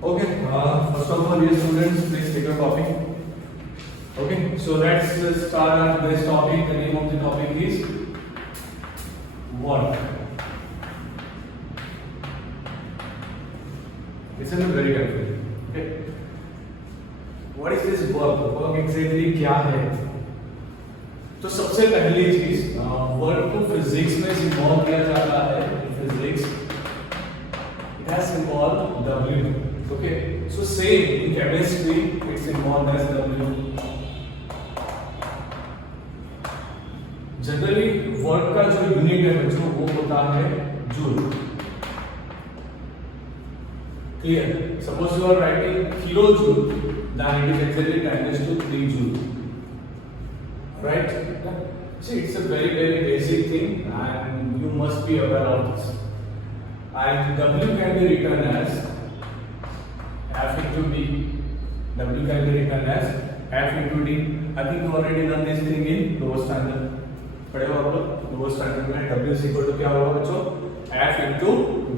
Okay, first of all, dear students, please take a copy. Okay, so let's start our today's topic. The name of the topic is work. Listen very carefully. Okay, what is this work? Work exactly क्या है? तो सबसे पहली चीज work को physics में symbol किया जाता है. Physics it has symbol W. Okay, so same in chemistry it's involved as W. Generally work का जो यूनिट है बच्चों वो होता है joule. Clear? Suppose you are writing kilojoule, then it is exactly 10⁻³ joule. Right? See, it's a very basic thing and you must be aware of this. And W can be written as F into D. W can be written as F into D. I think you already done this thing in lower standard. पढ़े हो आप लोग? Lower standard में W is equal to क्या होगा बच्चों? F into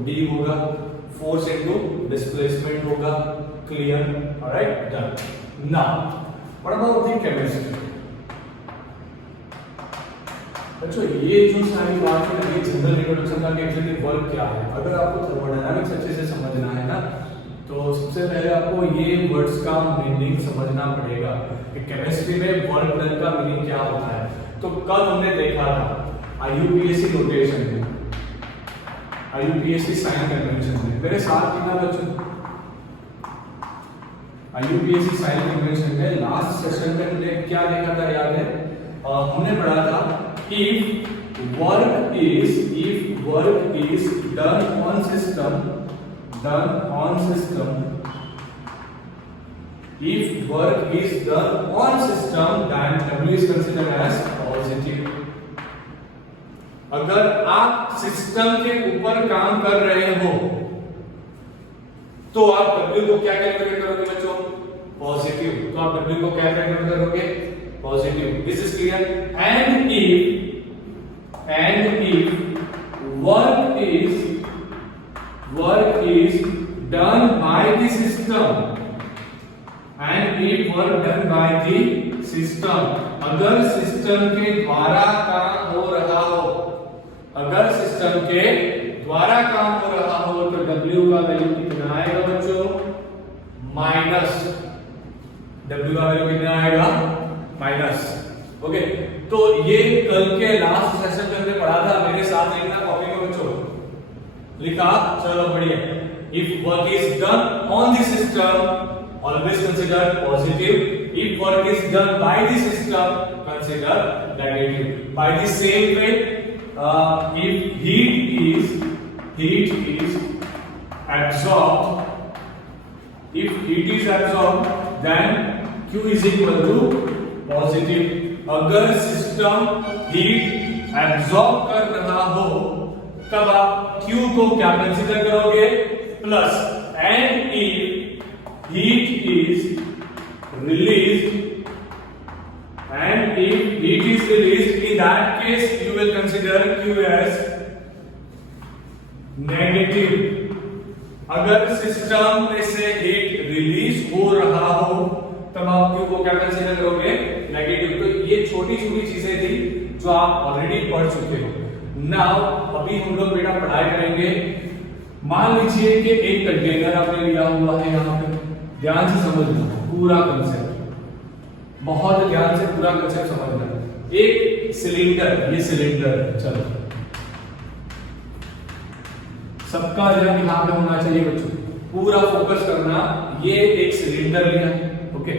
D होगा, force into displacement होगा. Clear? Alright, done. Now what about the chemistry? बच्चों ये जो सारी बात है ये जनरल इंट्रोडक्शन का कि एक्चुअली वर्क क्या है. अगर आपको थर्मोडायनामिक्स अच्छे से समझना है ना तो सबसे पहले आपको ये वर्ड्स का मीनिंग समझना पड़ेगा कि केमिस्ट्री में वर्क डन का मीनिंग क्या होता है. तो कल हमने देखा था IUPAC नोटेशन में, IUPAC साइन कन्वेंशन में. मेरे साथ ही ना बच्चों IUPAC साइन कन्वेंशन में लास्ट सेशन में हमने क्या देखा था याद है? हमने पढ़ा था if work is done on system, if work is done on system then W is considered as positive. अगर आप सिस्टम के ऊपर काम कर रहे हो तो आप W को क्या कैलकुलेट करोगे बच्चों? पॉजिटिव. तो आप W को क्या कैलकुलेट करोगे? Positive. This is clear. And if work is done by the system, and if work done by the system, अगर सिस्टम के द्वारा काम हो रहा हो, अगर सिस्टम के द्वारा काम हो रहा हो तो W का वैल्यू कितना आएगा बच्चों? माइनस. W का वैल्यू कितना आएगा? माइनस. ओके, तो ये कल के लास्ट सेशन में हमने पढ़ा था. मेरे साथ लिखना कॉपी में बच्चों. लिखा? चलो बढ़िया. If work is done on the system always consider positive. If work is done by the system consider negative. By the same way if heat is absorbed, if heat is absorbed then Q is equal to positive. अगर system heat absorb कर रहा हो तब आप Q को क्या consider करोगे? Plus. And if heat is released, and if heat is released, in that case you will consider Q as negative. अगर सिस्टम में से हीट रिलीज हो रहा हो तब आप Q को क्या कंसीडर करोगे? नेगेटिव. तो ये छोटी छोटी चीजें थी जो आप ऑलरेडी पढ़ चुके हो. नाउ अभी हम लोग बेटा पढ़ाई करेंगे. मान लीजिए कि एक कंटेनर आपने लिया हुआ है. यहाँ पे ध्यान से समझना पूरा कंसेप्ट, बहुत ध्यान से पूरा कंसेप्ट समझना. एक सिलेंडर, ये सिलेंडर है. चलो सबका ध्यान यहाँ पे होना चाहिए बच्चों, पूरा फोकस करना. ये एक सिलेंडर लिया है. ओके,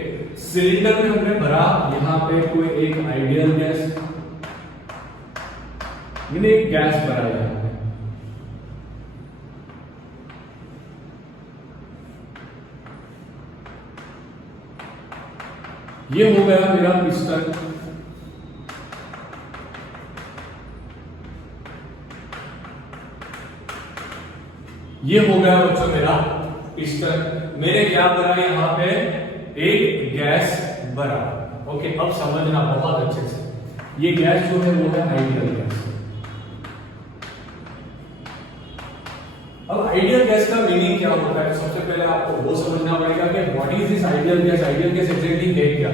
सिलेंडर में हमने भरा यहाँ पे कोई एक आइडियल गैस, मैंने एक गैस भरा यहाँ पे. ये हो गया मेरा पिस्टन. ये हो गया बच्चों मेरा पिस्टन. मैंने क्या भरा यहाँ पे? एक गैस भरा. ओके, अब समझना बहुत अच्छे से. ये गैस जो है वो है आइडियल गैस. अब आइडियल गैस का मीनिंग क्या होता है? तो सबसे पहले आपको वो समझना पड़ेगा कि what is this ideal gas. Ideal gas exactly है क्या?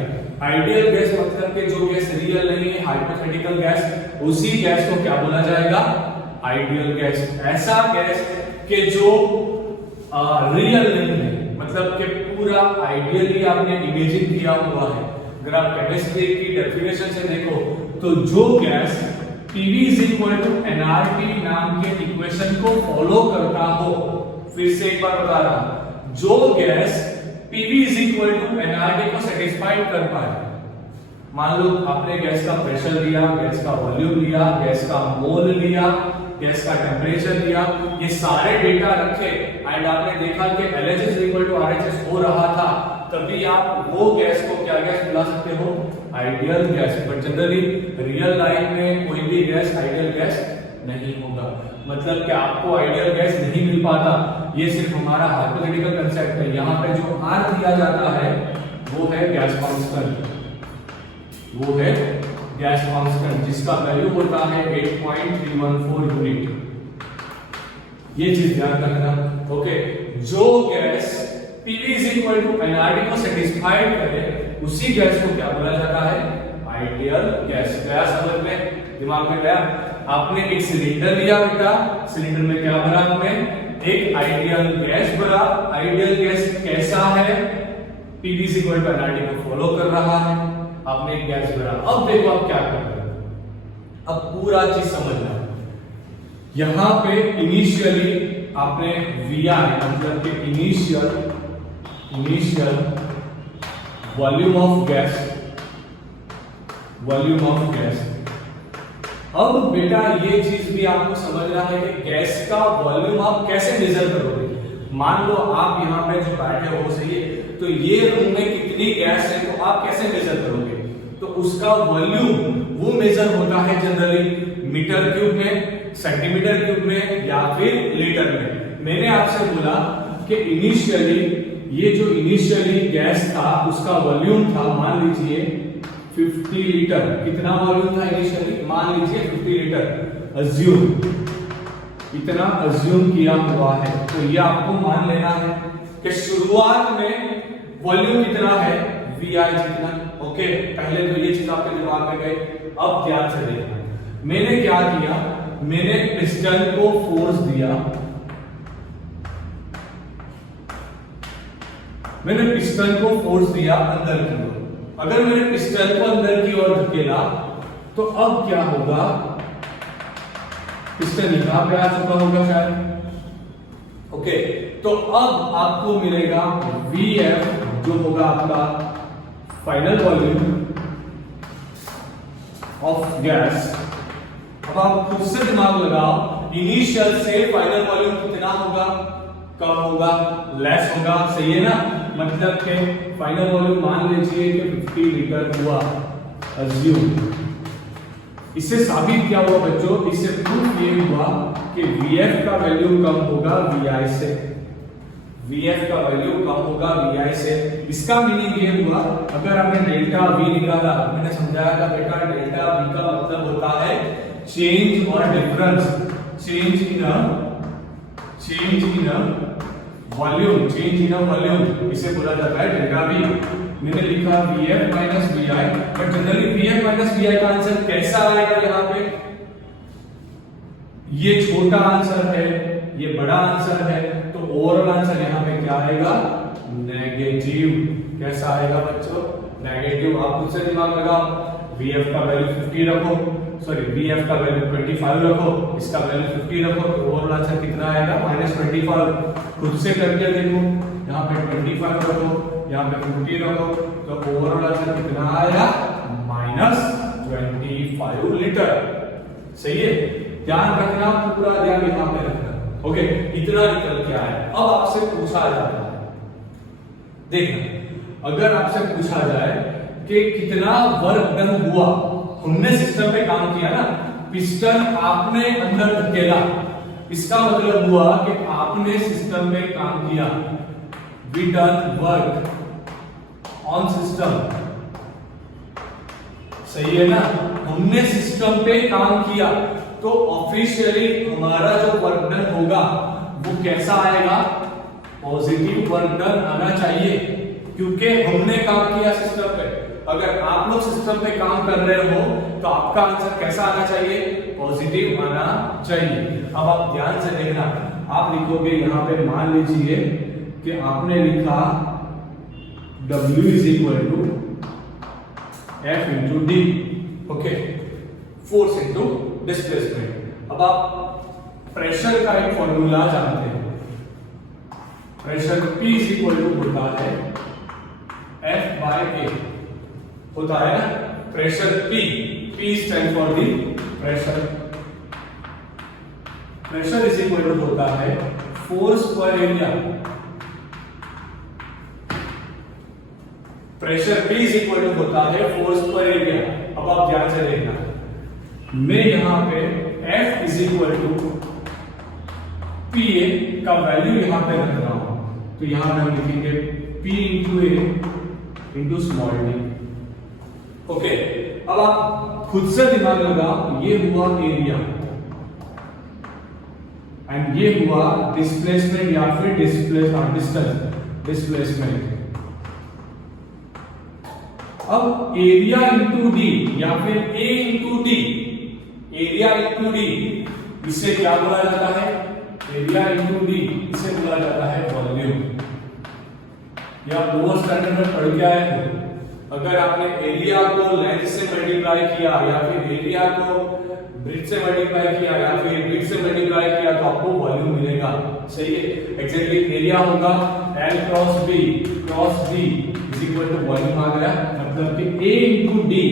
आइडियल गैस मतलब कि जो गैस रियल नहीं है, हाइपोथेटिकल गैस, उसी गैस को क्या बोला जाएगा? Ideal gas. ऐसा गैस कि जो रियल नहीं है, मतलब कि पूरा आइडियली आपने इमेजिन किया हुआ है। अगर आप केमिस्ट्री की डेफिनेशन से देखो तो जो gas PV is equal to nRT नाम के इक्वेशन को फॉलो करता हो, फिर से एक बार बता रहा हूं, जो gas PV is equal to nRT को सेटिस्फाइड कर पाए। मान लो आपने गैस का प्रेशर लिया, गैस का वॉल्यूम लिया, गैस का मोल लिया, गैस का टेम्परेचर लिया, ये सारे डेटा रखे एंड आपने देखा कि LHS इक्वल टू RHS हो रहा था, तभी आप वो गैस को क्या गैस बुला सकते हो? Ideal gas. But generally real life में कोई भी गैस आइडियल गैस नहीं होगा, मतलब कि आपको आइडियल गैस नहीं मिल पाता। ये सिर्फ हमारा हाइपोथेटिकल कांसेप्ट है। यहाँ पे जो R दिया जाता है वो है गैस कांस्टेंट, वो है गैस कांस्टेंट जिसका वैल्यू होता है 8.314 यूनिट। ये चीज ध्यान रखना। ओके, जो gas PV is equal to nRT को सेटिस्फाइड करे, उसी गैस को क्या बोला जाता है? Ideal gas. गया समझ में? दिमाग में गया? आपने एक सिलेंडर लिया बेटा, सिलेंडर में क्या भरा आपने? एक आइडियल गैस भरा। आइडियल गैस कैसा है? PV is equal to nRT को फॉलो कर रहा है। आपने एक गैस भरा। अब देखो आप क्या कर रहे हो, अब पूरा चीज समझना। यहां पे इनिशियली आपने VI मतलब कि इनिशियल वॉल्यूम ऑफ गैस, अब बेटा ये चीज भी आपको समझना है कि गैस का वॉल्यूम आप कैसे मेजर करोगे। मान लो आप यहाँ पे जो बैठे हो, सही है, तो ये रूम में कितनी गैस है तो आप कैसे मेजर करोगे? तो उसका वॉल्यूम वो मेजर होता है जनरली मीटर क्यूब में, सेंटीमीटर क्यूब में या फिर लीटर में। मैंने आपसे बोला कि इनिशियली ये जो इनिशियली गैस था उसका वॉल्यूम था, मान लीजिए 50 लीटर। कितना वॉल्यूम था इनिशियली? मान लीजिए 50 लीटर। अज्यूम, इतना अज्यूम किया हुआ है, तो ये आपको मान लेना है कि शुरुआत में वॉल्यूम कितना है? VI जितना। ओके, पहले तो ये चीज आपके दिमाग में गई। अब ध्यान से देखना, मैंने क्या किया? मैंने पिस्टन को फोर्स दिया, मैंने पिस्टन को फोर्स दिया अंदर की ओर। अगर मैंने पिस्टन को अंदर की ओर धकेला तो अब क्या होगा? पिस्टन यहां पे आ चुका होगा शायद। ओके, तो अब आपको मिलेगा VF जो होगा आपका फाइनल वॉल्यूम ऑफ गैस। अब आप खुद से दिमाग लगाओ, इनिशियल से फाइनल वॉल्यूम कितना होगा? कम होगा, लेस होगा, सही है ना? मतलब कि फाइनल वॉल्यूम मान लीजिए कि 50 लीटर हुआ, अज्यूम। इससे साबित क्या हुआ बच्चों? इससे प्रूफ ये हुआ कि VF का वैल्यू कम होगा VI से, VF का वैल्यू कम होगा VI से। इसका मीनिंग ये हुआ, अगर आपने डेल्टा V निकाला, मैंने समझाया था बेटा डेल्टा V का मतलब होता है चेंज और difference, change in volume, change in volume, इसे बोला जाता है डेल्टा V। मैंने लिखा VF minus VI, but generally VF minus VI का आंसर कैसा आएगा? यहाँ पे ये छोटा आंसर है, ये बड़ा आंसर है, तो ओवरऑल आंसर यहाँ पे क्या आएगा? नेगेटिव। कैसा आएगा बच्चों? नेगेटिव। आप खुद से दिमाग लगाओ, VF का वैल्यू 50 रखो, सॉरी VF का वैल्यू 25 रखो, इसका वैल्यू 50 रखो, तो ओवरऑल आंसर कितना आएगा? -25। खुद से करके देखो, यहाँ पे 25 रखो, यहाँ पे 50 रखो, तो ओवरऑल आंसर कितना आएगा? -25 लीटर। सही है? ध्यान रखना, पूरा ध्यान यहाँ पे रखना। ओके, इतना निकल के आया। अब आपसे पूछा जाता है, देखना, अगर आपसे पूछा जाए कि कितना वर्क डन हुआ, हमने सिस्टम पे काम किया ना, पिस्टन आपने अंदर धकेला, इसका मतलब हुआ कि आपने सिस्टम पे काम किया। We done work on system, सही है ना? हमने सिस्टम पे काम किया, तो ऑफिशियली हमारा जो वर्क डन होगा वो कैसा आएगा, पॉजिटिव वर्क डन आना चाहिए, क्योंकि हमने काम किया सिस्टम पे। अगर आप लोग सिस्टम पे काम कर रहे हो तो आपका आंसर कैसा आना चाहिए, पॉजिटिव आना चाहिए। अब आप ध्यान से देखना, आप लिखोगे यहां पे, मान लीजिए कि आपने लिखा W is equal to F into डी, ओके, फोर्स इंटू डिस्प्लेसमेंट। अब आप प्रेशर का एक फॉर्मूला जानते हैं, pressure P is equal to होता है F बाय A, होता है ना, pressure P stand for the pressure, pressure is equal to होता है फोर्स पर area, pressure P is equal to होता है फोर्स पर एरिया। अब आप ध्यान से देखना, मैं यहां पे F is equal to PA का वैल्यू यहां पे रख रहा हूं, तो यहां हम लिखेंगे P into A into small D, okay. अब आप खुद से दिमाग लगाओ, ये हुआ एरिया एंड ये हुआ डिस्प्लेसमेंट या फिर डिस्प्लेसमेंट। अब एरिया इंटू डी या फिर A into D, area into D, इसे क्या बोला जाता है, एरिया इंटू डी, इसे बोला जाता है वॉल्यूम। या लोअर स्टैंडर्ड में पढ़ के आए हो, अगर आपने एरिया को लेंथ से मल्टीप्लाई किया या फिर एरिया को ब्रेड्थ से मल्टीप्लाई किया या फिर विड्थ से मल्टीप्लाई किया तो आपको वॉल्यूम मिलेगा, सही है। एग्जैक्टली एरिया होगा L cross B is equal to volume आ गया, मतलब कि A इंटू डी,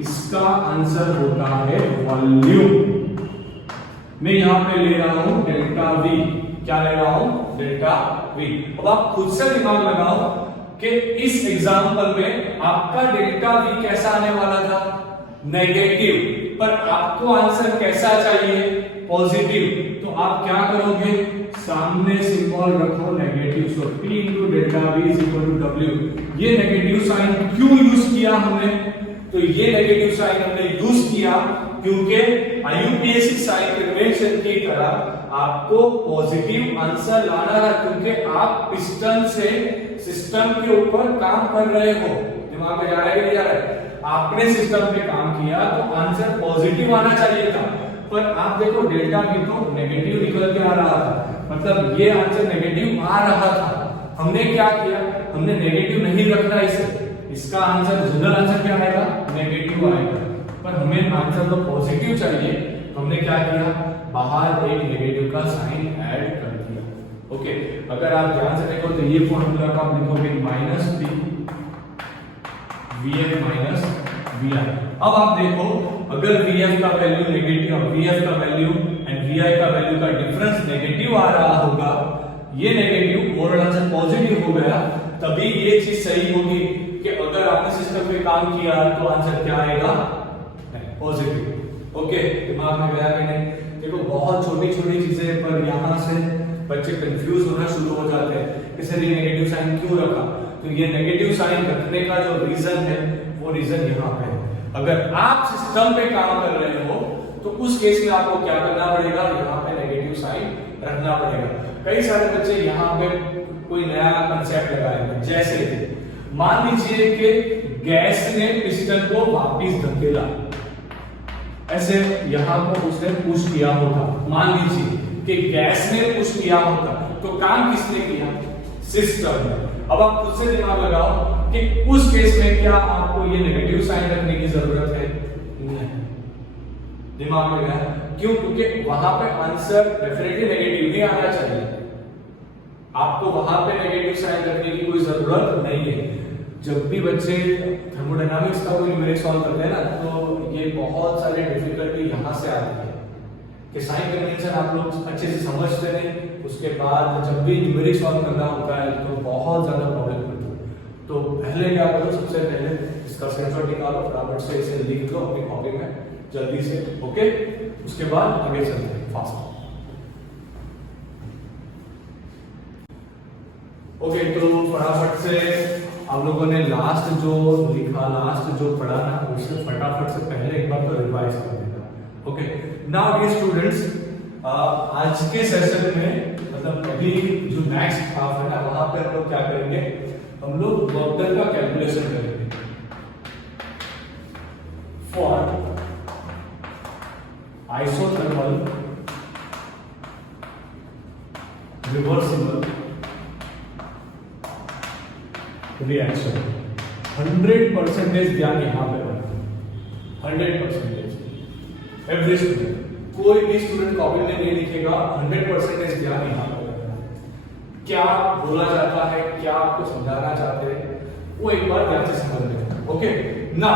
इसका आंसर होता है वॉल्यूम। मैं यहां पे ले रहा हूं डेल्टा V, क्या ले रहा हूं, डेल्टा V। अब आप खुद से दिमाग लगाओ कि इस एग्जांपल में आपका डेल्टा V कैसा आने वाला था, नेगेटिव, पर आपको आंसर कैसा चाहिए, पॉजिटिव। तो आप क्या करोगे, सामने सिंबल रखो negative, so P into delta V is equal to W। ये नेगेटिव साइन क्यों यूज किया हमने, तो ये नेगेटिव साइन हमने यूज किया क्योंकि IUPAC साइन कन्वेंशन की तरह आपको पॉजिटिव आंसर लाना है, क्योंकि आप पिस्टन से सिस्टम के ऊपर काम कर रहे हो। दिमाग में जा रहा है कि नहीं जा रहा है, आपने सिस्टम पे काम किया तो आंसर पॉजिटिव आना चाहिए था, पर आप देखो डेल्टा V तो नेगेटिव निकल के आ रहा था, मतलब ये आंसर नेगेटिव आ रहा था। हमने क्या किया, हमने नेगेटिव नहीं रखना इसे, इसका आंसर जनरल आंसर क्या आएगा, नेगेटिव आएगा, पर हमें आंसर तो पॉजिटिव चाहिए, तो हमने क्या किया, बाहर एक नेगेटिव का साइन ऐड कर दिया, ओके। अगर आप ध्यान से देखो तो ये फॉर्मूला का आप लिखोगे minus P VF minus VI। अब आप देखो, अगर VF का वैल्यू नेगेटिव, VF का वैल्यू एंड VI का वैल्यू का डिफरेंस नेगेटिव आ रहा होगा, ये नेगेटिव और आंसर पॉजिटिव हो गया, तभी ये चीज सही होगी कि अगर आपने सिस्टम पे काम किया तो आंसर क्या आएगा, पॉजिटिव, ओके। दिमाग में गया कि नहीं, देखो बहुत छोटी छोटी चीजें पर यहां से बच्चे कंफ्यूज होना शुरू हो जाते हैं, इसलिए नेगेटिव साइन क्यों रखा, तो ये नेगेटिव साइन रखने का जो रीजन है वो रीजन यहाँ पे है। अगर आप सिस्टम पे काम कर रहे हो तो उस केस में आपको क्या करना पड़ेगा, यहाँ पे नेगेटिव साइन रखना पड़ेगा। कई सारे बच्चे यहाँ पे कोई नया कंसेप्ट लगाएंगे, जैसे मान लीजिए कि गैस ने पिस्टन को वापस धकेला, ऐसे यहाँ को उसने पुश किया होता, मान लीजिए कि गैस ने पुश किया होता, तो काम किसने किया, सिस्टम ने। अब आप खुद से दिमाग लगाओ कि उस केस में क्या आपको ये नेगेटिव साइन रखने की जरूरत है, नहीं। दिमाग में गया क्यों, क्योंकि वहां पे आंसर डेफिनेटली नेगेटिव ही आना चाहिए, आपको वहां पे नेगेटिव साइन रखने की कोई जरूरत नहीं है। जब भी बच्चे थर्मोडायनामिक्स का कोई न्यूमेरिक सॉल्व करते हैं ना, तो ये बहुत सारे डिफिकल्टी यहाँ से आती है कि साइन कन्वेंशन आप लोग अच्छे से समझते नहीं, उसके बाद जब भी न्यूमेरिक सॉल्व करना होता है तो बहुत ज्यादा प्रॉब्लम होती है। तो पहले क्या करो, सबसे पहले इसका स्क्रीनशॉट निकालो, फटाफट से इसे लिख लो अपनी कॉपी में जल्दी से, ओके। उसके बाद आगे चलते हैं फास्ट, ओके। तो फटाफट से आप लोगों ने लास्ट जो लिखा, लास्ट जो पढ़ा ना, उसे फटाफट से पहले एक बार तो रिवाइज कर देना, ओके। नाउ डियर स्टूडेंट्स, आज के सेशन में मतलब अभी जो नेक्स्ट हाफ है ना, वहां पे हम लोग क्या करेंगे, हम लोग वर्क डन का कैलकुलेशन करेंगे फॉर आइसोथर्मल रिवर्सिबल रिएक्शन। 100% ध्यान यहां पे रखना, 100%। एवरी स्टूडेंट, कोई भी स्टूडेंट कॉपी में नहीं लिखेगा, 100% ध्यान यहां पे रखना। क्या बोला जाता है, क्या आपको समझाना चाहते हैं, वो एक बार ध्यान से समझ लें। ओके ना,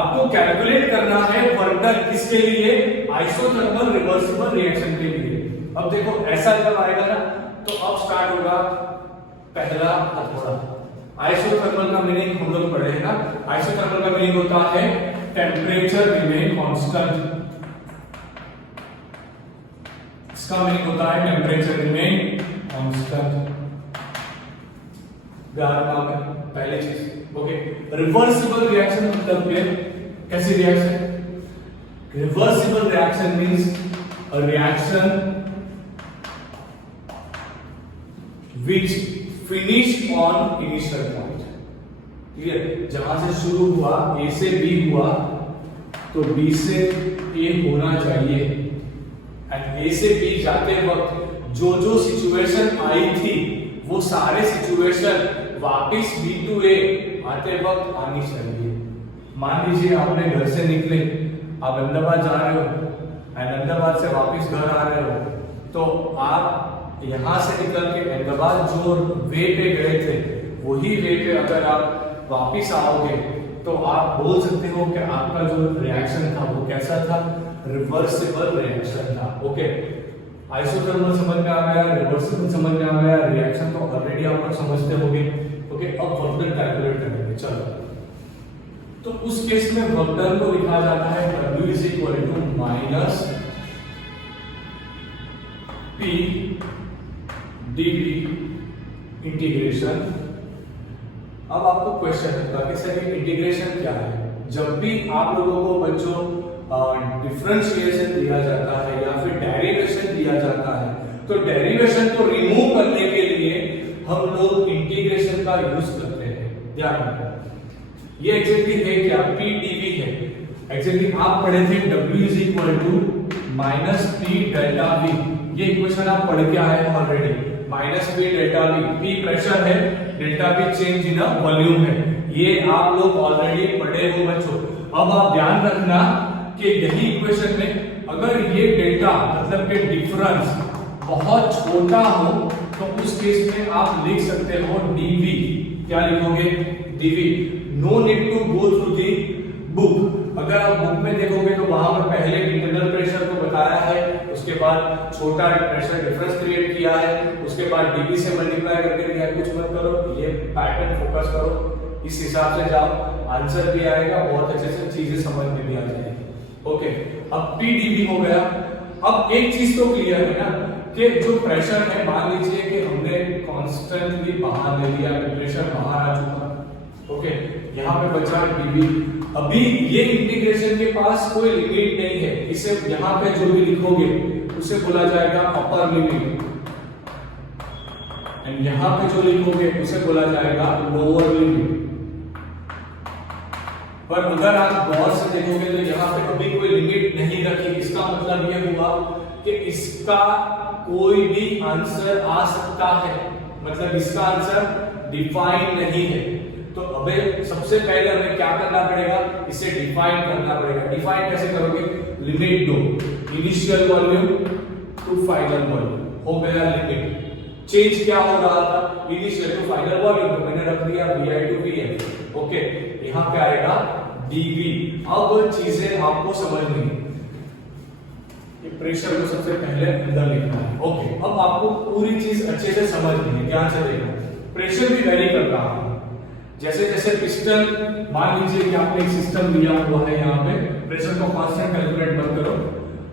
आपको कैलकुलेट करना है वर्क डन किसके लिए, आइसोथर्मल रिवर्सिबल रिएक्शन के लिए। अब देखो ऐसा जब आएगा ना, तो अब स्टार्ट होगा पहला हथौड़ा। आइसोथर्मल का मीनिंग हम लोग पढ़े हैं ना, आइसोथर्मल का मीनिंग होता है टेम्परेचर रिमेन कांस्टेंट। इसका मीनिंग होता है टेम्परेचर रिमेन कांस्टेंट। पहली चीज। ओके, रिवर्सिबल रिएक्शन मतलब कैसी reaction? Reversible reaction means a reaction which finished on initial point। Clear? जहां से शुरू हुआ A से B हुआ, तो B से A होना चाहिए, एंड A से B जाते वक्त जो जो सिचुएशन आई थी वो सारे सिचुएशन वापिस B to A आते वक्त आनी चाहिए। मान लीजिए आपने घर से निकले, आप अहमदाबाद जा रहे हो, एंड अहमदाबाद से वापिस घर आ रहे हो, तो आप यहां से निकल के अहमदाबाद जो वे पे गए थे वही वे पे अगर आप वापिस आओगे तो आप बोल सकते हो कि आपका जो रिएक्शन था वो कैसा था, रिवर्सिबल रिएक्शन था। ओके, आइसोथर्मल समझ में आ गया, रिवर्सिबल समझ में आ गया, रिएक्शन तो ऑलरेडी आप लोग समझते होंगे। ओके, अब वर्क डन कैलकुलेट करेंगे। चलो, तो उस केस में वर्क डन को लिखा जाता है W = P dV इंटीग्रेशन। अब आपको क्वेश्चन होगा कि सर ये इंटीग्रेशन क्या है? जब भी आप लोगों को बच्चों डिफरेंशिएशन दिया जाता है या फिर डेरिवेशन दिया जाता है, तो डेरिवेशन को रिमूव करने के लिए हम लोग इंटीग्रेशन का यूज करते हैं। ध्यान रखना, ये एग्जैक्टली है क्या? P dV है। एग्जैक्टली आप पढ़े थे W = -P डेल्टा V। ये इक्वेशन आप पढ़ के आए हैं already. -P delta V, P pressure है, delta V change in volume है। ये आप लोग ऑलरेडी पढ़े हो बच्चों। अब आप ध्यान रखना कि यही इक्वेशन में अगर ये डेल्टा मतलब कि डिफरेंस बहुत छोटा हो, तो उस केस में आप लिख सकते हो dV। क्या लिखोगे? dV। No need to go through the book. अगर आप बुक में देखोगे तो वहां पर पहले इंटरनल प्रेशर को बताया है, उसके बाद छोटा प्रेशर डिफरेंस क्रिएट किया है, उसके बाद dV से मल्टीप्लाई करके दिया है। कुछ मत करो, ये पैटर्न फोकस करो, इस हिसाब से जाओ, आंसर भी आएगा, बहुत अच्छे से चीजें समझ में भी आ जाएगी। ओके, अब P dV हो गया। अब एक चीज तो क्लियर है ना कि जो प्रेशर है, मान लीजिए कि हमने कॉन्स्टेंटली बाहर ले लिया, प्रेशर बाहर आ चुका। ओके, यहाँ पे बचा dV। अभी ये इंटीग्रेशन के पास कोई लिमिट नहीं है, इसे यहाँ पे जो भी लिखोगे उसे बोला जाएगा अपर लिमिट, एंड यहाँ पे जो लिखोगे उसे बोला जाएगा लोअर लिमिट। पर अगर आप गौर से देखोगे तो यहाँ पे अभी कोई लिमिट नहीं रखी। इसका मतलब ये हुआ कि इसका कोई भी आंसर आ सकता है, मतलब इसका आंसर डिफाइन नहीं है। तो अबे सबसे पहले हमें क्या करना पड़ेगा, इसे डिफाइन करना पड़ेगा। डिफाइन कैसे करोगे? लिमिट दो, initial volume to final volume. हो गया लिमिट। चेंज क्या हो रहा था? इनिशियल टू फाइनल वॉल्यूम, तो मैंने रख दिया VI to VF। ओके, यहाँ पे आएगा dV। अब चीजें आपको समझनी है, प्रेशर को सबसे पहले अंदर लिखना है। ओके, अब आपको पूरी चीज अच्छे से समझनी है, ध्यान से देखना। प्रेशर भी वेरी कर रहा है, जैसे जैसे पिस्टन, मान लीजिए कि आपने एक सिस्टम दिया हुआ है, यहाँ पे प्रेशर को कांस्टेंट कैलकुलेट मत करो,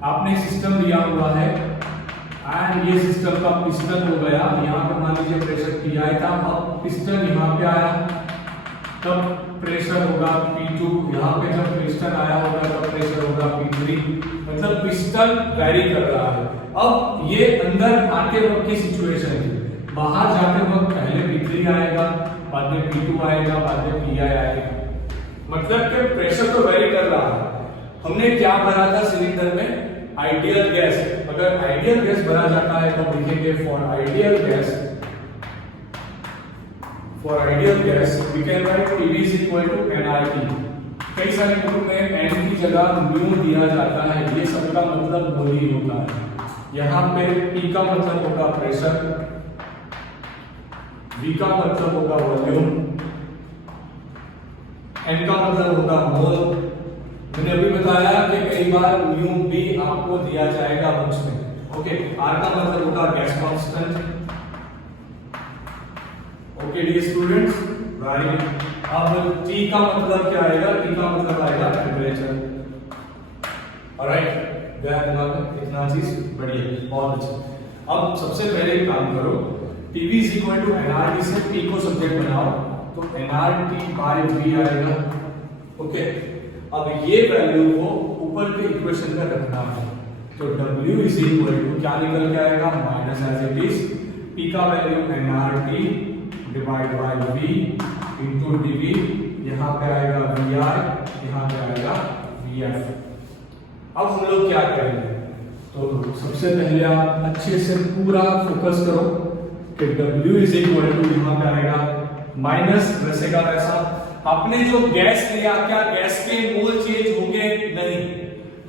आपने एक सिस्टम दिया हुआ है एंड ये सिस्टम का पिस्टन हो गया। यहाँ पे मान लीजिए प्रेशर PI था, अब पिस्टन यहाँ पे आया, तब प्रेशर होगा P2। यहाँ पे जब पिस्टन आया होगा तब प्रेशर होगा P3। मतलब पिस्टन वैरी कर रहा है। अब ये अंदर आते वक्त की सिचुएशन है, बाहर जाते वक्त पहले P3 आएगा, बाद में P2 आएगा, बाद में Pi आएगा। मतलब कि प्रेशर तो वेरी कर रहा है। हमने क्या भरा था सिलेंडर में? Ideal gas. अगर आइडियल गैस भरा जाता है तो लिखेंगे for ideal gas we can write PV is equal to nRT। कई सारे बुक में n की जगह म्यू दिया जाता है, ये सबका मतलब वही होता है। यहाँ पे P का मतलब होगा प्रेशर, V का मतलब होगा वॉल्यूम, N का मतलब होगा मोल। मैंने अभी बताया कि कई बार म्यू भी आपको दिया जाएगा बुक्स में। ओके, R का मतलब होगा gas constant. Okay dear students, right. अब T का मतलब क्या आएगा? T का मतलब आएगा टेम्परेचर। ऑलराइट, इतना चीज बढ़िया, बहुत अच्छा। अब सबसे पहले एक काम करो, PV is equal to nRT से P को सब्जेक्ट बनाओ तो nRT by V आएगा। ओके, अब ये वैल्यू को ऊपर के इक्वेशन में रखना है तो W is equal to क्या निकल के आएगा? Minus as it is P का value nRT divide by V into dV, यहाँ पे आएगा VI, यहाँ पे आएगा VF। अब हम लोग क्या करेंगे? तो सबसे पहले आप अच्छे से पूरा फोकस करो कि W इज इक्वल टू यहाँ पे आएगा माइनस वैसे का वैसा। आपने जो गैस लिया, क्या गैस के मोल चेंज होंगे? नहीं।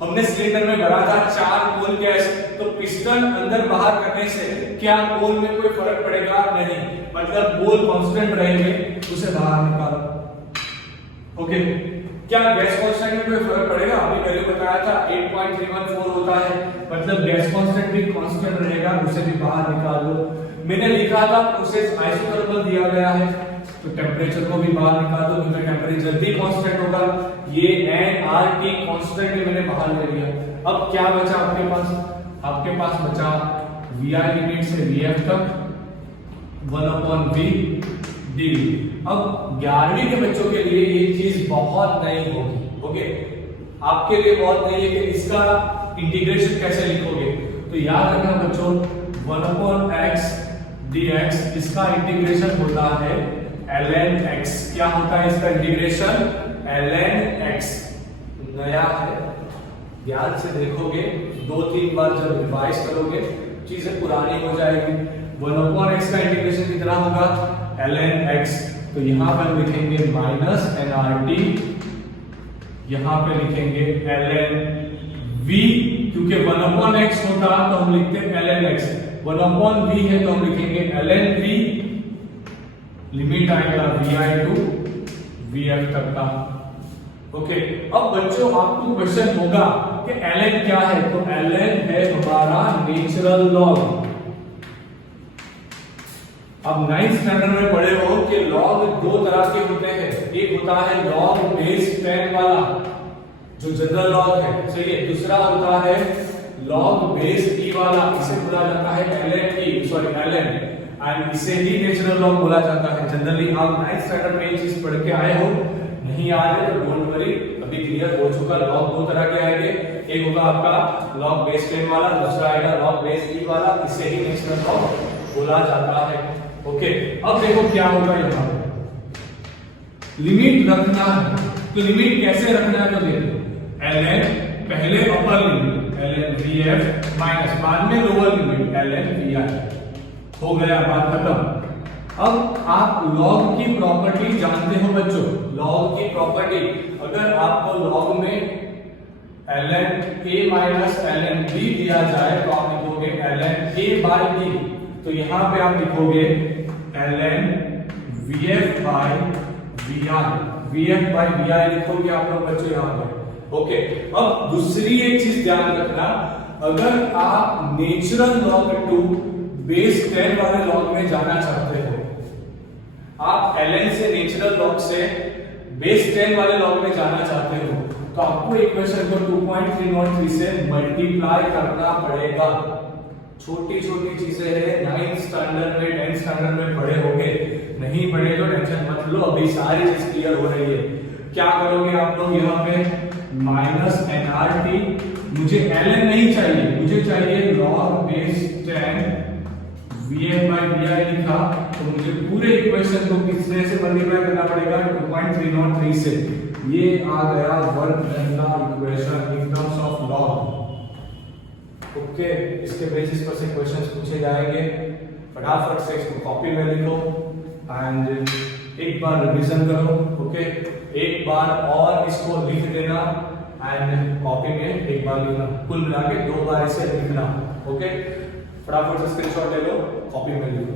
हमने सिलेंडर में भरा था 4 मोल गैस, तो पिस्टन अंदर बाहर करने से क्या मोल में कोई फर्क पड़ेगा? नहीं। मतलब मोल कांस्टेंट रहेंगे, उसे बाहर निकालो। ओके, क्या गैस कांस्टेंट में कोई फर्क पड़ेगा? अभी पहले बताया था 8.314 होता है, मतलब गैस कांस्टेंट भी कांस्टेंट रहेगा, उसे भी बाहर निकाल दो। मैंने लिखा था प्रोसेस आइसोथर्मल दिया गया है, तो टेम्परेचर को भी बाहर निकाल दो क्योंकि टेम्परेचर भी कांस्टेंट होगा। ये nRT कांस्टेंट ही मैंने बाहर ले लिया। अब क्या बचा आपके पास? आपके पास बचा VI लिमिट से VF तक 1/V dV। अब 11वीं के बच्चों के लिए ये चीज बहुत नई होगी। ओके, आपके लिए बहुत नई है कि इसका इंटीग्रेशन कैसे लिखोगे। तो याद रखना बच्चों, 1/x dx, इसका इंटीग्रेशन होता है ln x। क्या होता है इसका इंटीग्रेशन? ln x। नया है, ध्यान से देखोगे, 2-3 बार जब रिवाइज करोगे चीजें पुरानी हो जाएगी। 1/x का इंटीग्रेशन कितना होगा? ln x। तो यहां पर लिखेंगे माइनस nRT, यहां पे लिखेंगे ln v, क्योंकि 1/x होता तो हम लिखते ln x, 1/v है तो हम लिखेंगे ln v। लिमिट आएगा VI टू VF तक का। ओके, अब बच्चों आपको क्वेश्चन होगा कि ln क्या है? तो ln है हमारा नेचुरल लॉग। अब 9th स्टैंडर्ड में पढ़े हो कि लॉग 2 तरह के होते हैं। एक होता है लॉग बेस 10 वाला जो जनरल लॉग है, सही है। दूसरा होता है लॉग बेस e वाला, इसे बोला जाता है ln, एंड इसे ही नेचुरल लॉग बोला जाता है। जनरली आप 9th स्टैंडर्ड में ये चीज पढ़ के आए हो, नहीं याद है तो डोंट वरी, अभी क्लियर हो चुका। लॉग 2 तरह के आएंगे, एक होगा आपका लॉग बेस 10 वाला, दूसरा आएगा लॉग बेस e वाला, इसे ही नेचुरल लॉग बोला जाता है। ओके, अब देखो क्या होगा, यहाँ पे लिमिट रखना है। तो लिमिट कैसे रखना है? तो देखो ln पहले upper limit ln VF minus बाद में लोअर लिमिट ln VI। हो गया, बात खत्म। अब आप लॉग की प्रॉपर्टी जानते हो बच्चों, लॉग की प्रॉपर्टी। अगर आपको लॉग में ln A minus ln B दिया जाए तो आप लिखोगे ln A by B। तो यहां पे आप लिखोगे ln VF by VI, VF by VI लिखोगे आप लोग बच्चों यहाँ पे। ओके, अब दूसरी एक चीज ध्यान रखना, अगर आप नेचुरल लॉग टू बेस 10 वाले लॉग में जाना चाहते हो, आप ln से नेचुरल लॉग से बेस 10 वाले लॉग में जाना चाहते हो, तो आपको इक्वेशन को 2.303 से मल्टीप्लाई करना पड़ेगा। छोटी छोटी चीजें हैं, 9th स्टैंडर्ड में 10th स्टैंडर्ड में पढ़े होंगे, नहीं पढ़े तो टेंशन मत लो, अभी सारी चीज क्लियर हो रही है। क्या करोगे आप लोग? यहाँ पे माइनस nRT मुझे ln नहीं चाहिए, मुझे चाहिए log base 10 Vm by Vi लिखा, तो मुझे पूरे इक्वेशन को किसने से मल्टीप्लाई करना पड़ेगा 2.303 से। ये आ गया वर्क डन का equation in terms of log. Okay, इसके बेसिस पर से क्वेश्चंस पूछे जाएंगे। फटाफट से इसको कॉपी में लिखो एंड एक बार रिवीजन करो। ओके, एक बार और इसको लिख देना एंड कॉपी में एक बार लिखना, कुल मिला के 2 बार इसे लिखना। ओके, फटाफट से स्क्रीनशॉट ले लो, कॉपी में लिखो।